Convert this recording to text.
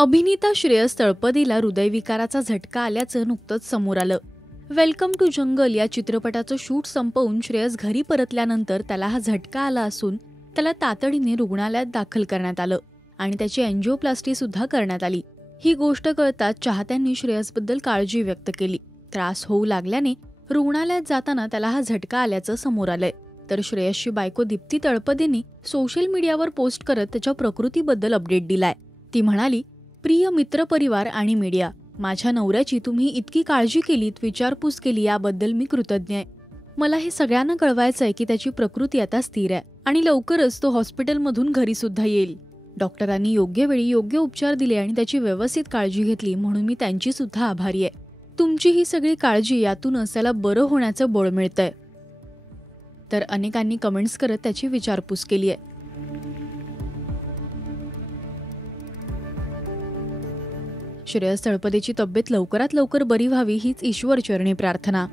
अभिनेता श्रेयस तळपदेला हृदयविकाराचा झटका आल्याचं नुकतंच समोर आलं. वेलकम टू जंगल या चित्रपटाचं शूट संपवून श्रेयस घरी परतल्यानंतर त्याला हा झटका आला असून त्याला तातडीने रुग्णालयात दाखल करण्यात आलं आणि त्याची अँजिओप्लास्टी सुद्धा करण्यात आली. ही गोष्ट कळताच चाहत्यांनी श्रेयसबद्दल काळजी व्यक्त केली. त्रास होऊ लागल्याने रुग्णालयात जाताना त्याला हा झटका आल्याचं समोर आलंय. तर श्रेयसची बायको दीप्ती तळपदेने सोशल मीडियावर पोस्ट करत त्याच्या प्रकृतीबद्दल अपडेट दिलाय. ती म्हणाली, प्रिय मित्रपरिवार आणि मीडिया, माझ्या नवऱ्याची तुम्ही इतकी काळजी केलीत, विचारपूस केली याबद्दल मी कृतज्ञ आहे. मला हे सगळ्यांना कळवायचं आहे की त्याची प्रकृती आता स्थिर आहे आणि लवकरच तो हॉस्पिटलमधून घरी सुद्धा येईल. डॉक्टरांनी योग्य वेळी योग्य उपचार दिले आणि त्याची व्यवस्थित काळजी घेतली, म्हणून मी त्यांची सुद्धा आभारी आहे. तुमची ही सगळी काळजी यातूनच त्याला बरं होण्याचं बळ मिळतंय. तर अनेकांनी कमेंट्स करत त्याची विचारपूस केली आहे. श्रेयस तळपदेची तब्येत लवकरात लवकर बरी व्हावी हीच ईश्वरचरणी प्रार्थना.